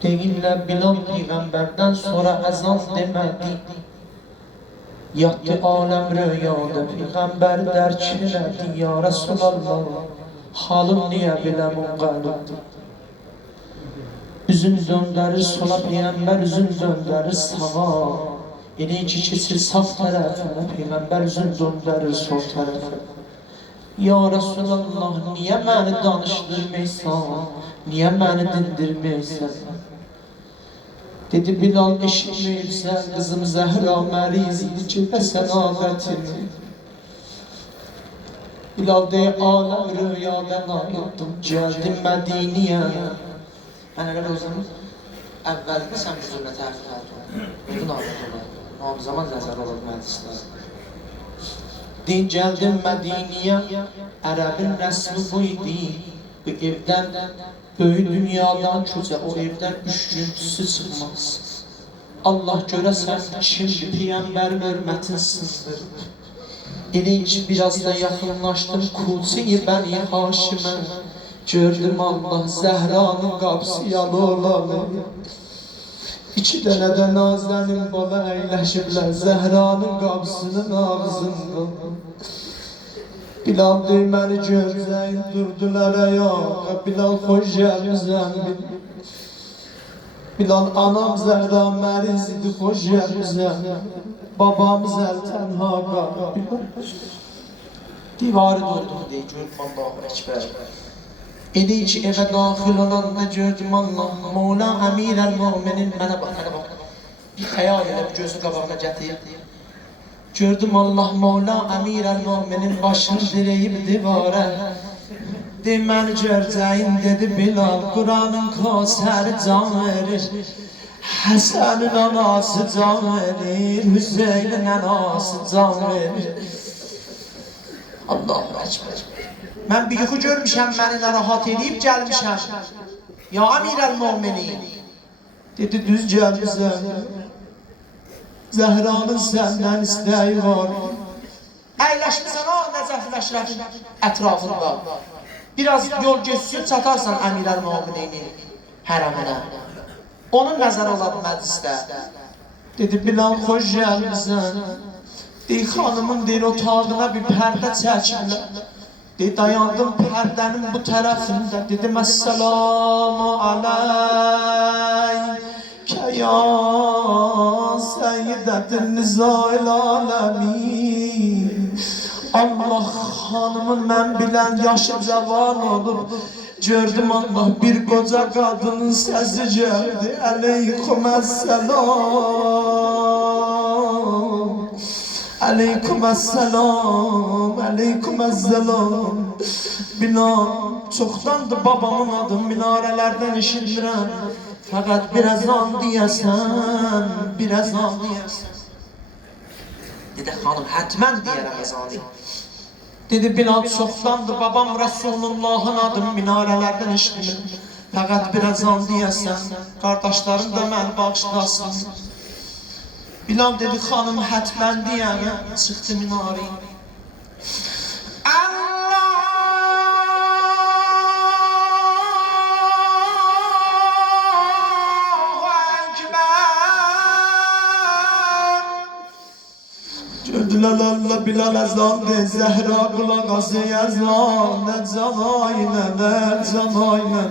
Deyirlər Bilal Peyğəmbərdən sonra əzan demədi. Yatdı aləm rüyada, Peyğəmbər dərk elədi. Ya Rasulallah, halım niyə biləm o qalibdir? Üzün döndərir sola, Peyğəmbər üzün döndərir sağa. Elə ki keçir saf tərəfinə, Peyğəmbər üzün döndərir sol tərəfinə. Ya Rasulallah, niyə məni danışdırmaysan? Niyə məni dindirməysən? Dedi Bilal, eşitməyirsən, qızım Zəhra məriz idi ki, bəsən adətini. Bilal deyir, aləm rüyadan ayıldım, gəldim Mədiniyə. Mən elə özümüz əvvəlini sən hüzuruna tərif edin. Uzun adət olar, o zaman nəzər olur məclislər. Deyir, gəldim Mədiniyə, ərəbin rəsmi bu idi. Bu evdən, böyük dünyadan köçə, o evdən 3 güntüsü çıxmaz. Allah görəsən kimdir, Peyğəmbərin hörmətin sızdırıb. Elə ki, biraz da yaxınlaşdım Kuçi-i Bəni Haşimə. Gördüm Allah Zəhranın qapısı yalı olalı. 2 dənə də nazlənin bala əyləşiblər Zəhranın qapısının ağzında. Bilal deyir, məni görəcəyin durdular ayağa. Bilal, xoş gəlmişsən. Bilal, anam Zəhra məriz idi, xoş gəlmişsən. Babamız əl-tənha qalıb. Divarı durdu deyir, gördüm Allahu Ekber. Elə ki, evə daxil olanda gördüm Allah, Mevla Əmirəl-Möminin mənə bax, bir xəyal elə, bir gözü qabağına gətir. Gördüm Allah Mevla Əmirəl-Möminin başını dirəyib divara. Deyir, məni görəcəyin dedi Bilal, Quranın Kavsəri can verir. Həsənin anası can verir, Hüseynin anası can verir. Allahu Ekber. Mən bir yuxu görmüşəm, məni narahat edib gəlmişəm. Ya Əmirəl-Möminin. Dedi, düz gəlmişəm. Zəhranın səndən istəyi var. Əyləşmirsən o Nəcəf Əşrəfin ətrafında. Biraz yol geçsin, çatarsan Əmirəl-Möminin hərəminə. Onun nəzər olar məclisdə. Dedi, Bilal, xoş gəlmişsən. Deyir, xanımın deyir, otağına bir pərdə çəkirlər. Deyir, dayandım pərdənin bu tərəfində. Dedim, Əssəlamu aleykə ya Seyyidətin Nizâil aləmin. Allah xanımın mən bilən yaşı cavan olub. Gördüm Allah bir qoca qadının səsi gəldi. Aleyküməsselam. Aleykümesselam, aleykümesselam. Bilal, çoxdandır babamın adı, minarələrdən eşidirəm. Fəqət biraz an deyəsən, biraz an deyəsən. Dedi, xanım, hətmən deyərəm əzanı. Dedi, Bilal, çoxdandır babam Rəsulullahın adı, minarələrdən eşidirəm. Fəqət biraz an deyəsən, qardaşlarım da məni bağışlasın. Bilal dedi, xanım hətmən deyəni, çıxdı minari. Allahu Ekber. Gördülər Allah Bilal əzandı, Zəhra qulaq azı əzan, nə canayla, nə canayla.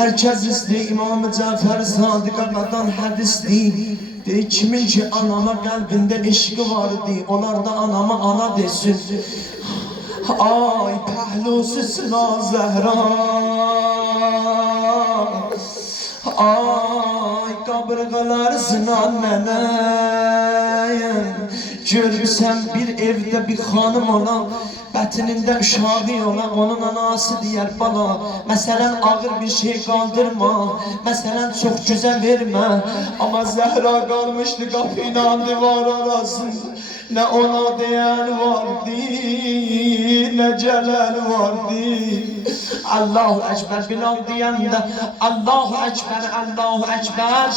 Herkes istəyir, İmam-ı Cəfər Sadiqa qadan hədis deyir. Deyir, kimin ki anama qəlbində eşqi var deyir, onlar da anama ana desin. Ay pəhlususun o Zəhra. Ay qabrğalarsın annənə. Görürsən bir evdə bir xanım olan, bətinində uşağı olan, onun anası deyər bala. Məsələn, ağır bir şey qaldırma, məsələn, çox gözə vermə. Amma Zəhra qalmışdı qapı ilə divar arasında. Nə ona deyən vardı, nə gələn vardı. Allahu Ekber, Bilal deyəndə Allahu Ekber, Allahu Ekber.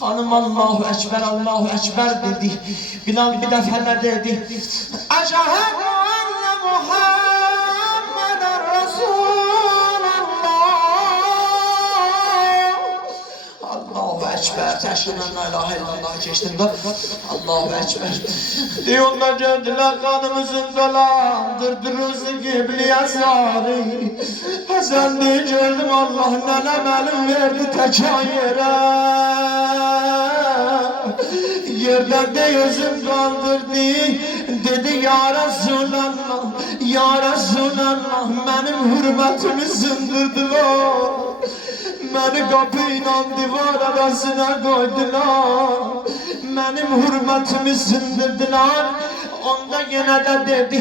Hanım Allahu Ekber, Allahu Ekber dedi. Bilal bir dəfə nə dedi? Əcəhədu ənə Muhammeden Resulallah. Əşhədən la ilahə illallah keçdim də. Allahu Ekber. Diyorlar gördüler kanımızın dolandırdırızı Qibliyə sarı. Həsən de gördüm Allah nənəm əlim verdi təkan yerə. Yerdən de yüzüm kaldırdı. Dedi ya Resulallah, ya Resulallah, benim hürmetimi sındırdılar. Beni kapıyla divar arasına koydular. Benim hürmetimi sındırdılar. Onda yine de dedi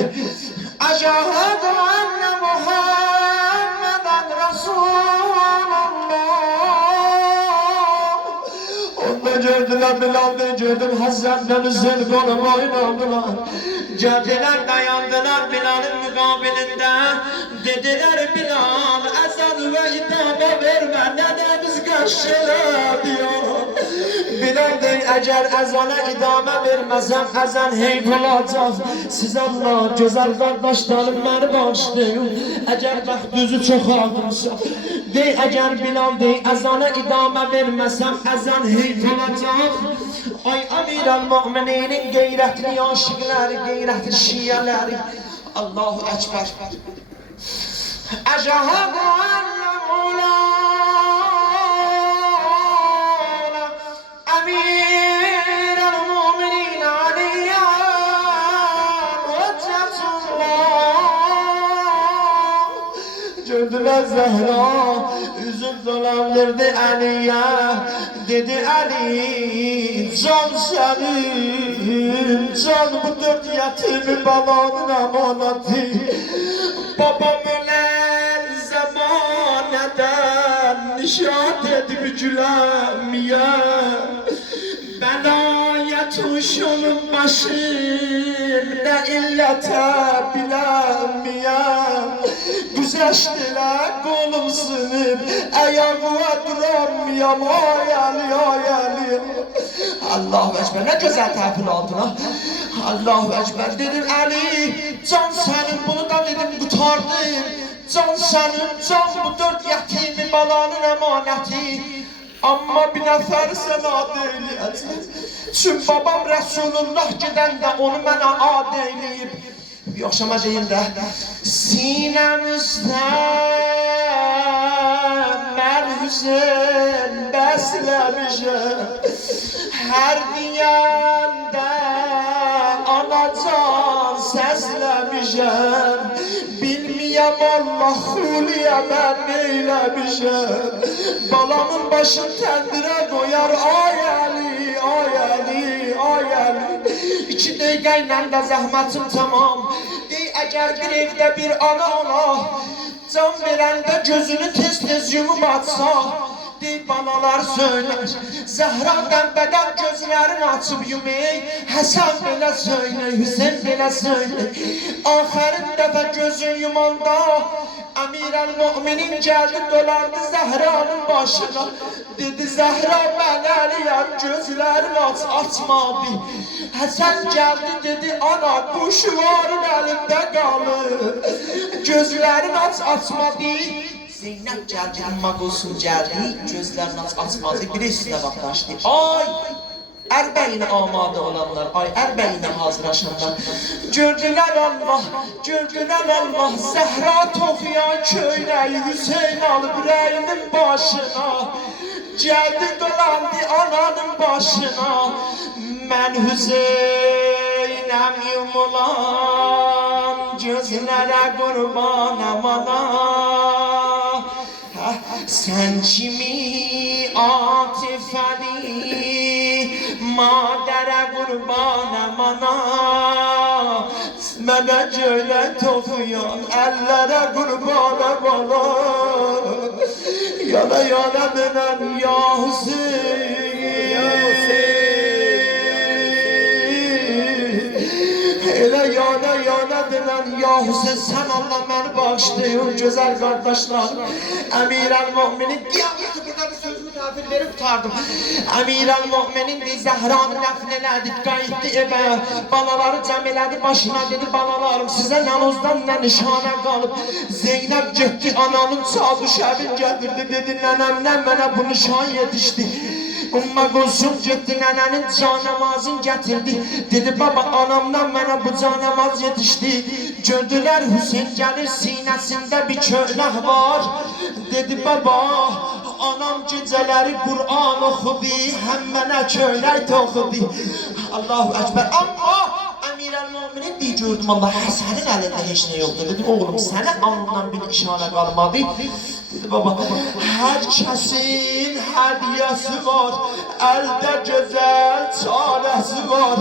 Eşhedü enne Muhammeden Resulallah. Onda gördüler Bilal'de gördüm Hasan'dan Hüseyin kolumu oynadılar. Geldiler dayandılar Bilal'in mukabilinde. Dediler Bilal ezan ve hitaba verme nenemiz karşıla diyor. Bilal de eğer ezana idame vermezsem ezan heyp olacak. Siz Allah güzel kardeşlerim beni bağışlayın. Eğer vaktinizi çok aldımsa de eğer Bilal de ezana idame vermezsem ezan heyp olacak. Ay Amiral Mu'mininin gayretli aşıkları, gayretli şiyeleri. Allahu Ekber. Eşhedü enne Mevlana Amiral Mu'minin Aliyya Hüccetullah. Gördüler Zehra üzüm dolandırdı Ali'ye. Dedi Ali can senin, can bu dört yetimi babanın amanatı. Babam ölen zamaneden nişat edip gülemiye. Belayet uşunun başım ne illete bilemiyem. Güzeştiler kolum sınıp ayağıma duramıyam. Ayali ayali. Allahu Ekber, ne güzel tafil altına. Allahu Ekber dedim Ali can senin, bunu da dedim kurtardım. Can senin, can bu dört yetimi balanın emaneti. Ama bir nefer sen ad eyleyəcək. Çünkü babam Resulullah gidəndə onu mənə ad eyleyib. Bir oxşama deyim də sinəmizdə mən Hüseyin bəsləmişəm. Hər deyəndə anacan səsləmişəm. Bilmiyəm Allah xuliyə mən neyləmişəm. Balamın başın təndirə qoyar ay Ali, ay Ali, ay Ali. 2 dəqiqəylə də zəhmətim tamam. Dey əgər bir evdə bir ana ola, can verəndə gözünü tez-tez yumub açsa, dey balalar söylər, Zəhra qəmbədən gözlərini açıb yumey, Həsən belə söylər, Hüseyin belə söylər. Axərin dəfə gözün yumanda Amiral Mu'minin gəldi dolandı Zəhranın başına. Dedi Zəhra mən əliyəm, gözlərini açmadı. Həsən gəldi dedi ana bu şüvarın əlində qalır. Gözlərini açmadı. Zeynep geldi, amma qolsun gəldi, gözlərini açmadı, bir üstünə vaxtlaşdı. Ay! Ərbəyinə amadə olanlar, ay ərbəyinə hazırlaşanlar. Gördülər Allah, gördülər Allah, Zəhra toxuyan köynəyi Hüseyin alıb rəyinin başına. Gəldi dolandı ananın başına. Mən Hüseynəm yumulan, gözlərə qurbanam ana. Sen kimi atifeli madere kurbanım ana. Mənə göyle toxuyan ellere kurbanım ana. Yana yana dönen ya Hüseyin, ya Hüseyin. Elə yana yana dönen ya Hüseyin, sen Allah beni bağışlayın güzel kardeşler. Amiral Mu'minin qiyamətə burada bir sözümü tafil verib tutardım. Amiral Mu'minin Zəhranı dəfn elədi, qayıtdı evə. Balaları cəm elədi başına, dedi balalarım sizə nə nozdan nə nişanə qalıb. Zeynəb getdi ananın çağı şəbin gətirdi, dedi nənəmdən mənə bu nişan yetişdi. Umma qulsum getdi nənənin canamazın gətirdi. Dedi baba anamdan mənə bu canamaz yetişdi. Gördülər Hüseyin gəlir sinəsində bir köynək var. Dedi baba anam gecələri Qur'an oxudu, həm mənə köynək toxudu. Allahu Ekber. Amma Əmirəl-Möminin deyir gördüm Allah Həsənin əlində heç nə yoxdur. Dedim oğlum sənə alnından bir işarə qalmadı. Dedi baba hər kəsin hədiyəsi var, əldə gözəl çarəsi var.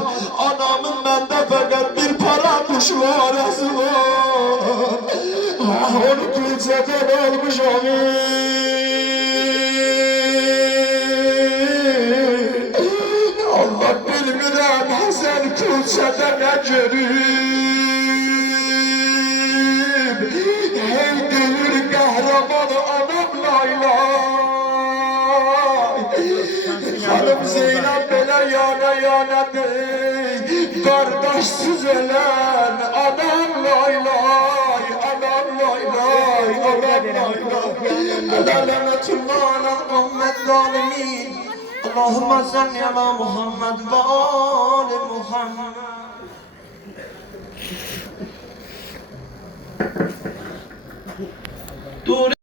Anamın məndə fəqət bir para müşvarəsi var. Onu qılcadan almış Allah bilmirəm Həsən Külçədə nə görüb. Hey deyir qəhrəman anam laylay. Xanım Zeynəb belə yana-yanadır. Qardaşsız ölən anam laylay. Anam laylay, anam laylay. Lənətullah ala Muhammed zalimin. Allahümme salli ala Muhammed ve ali Muhammed.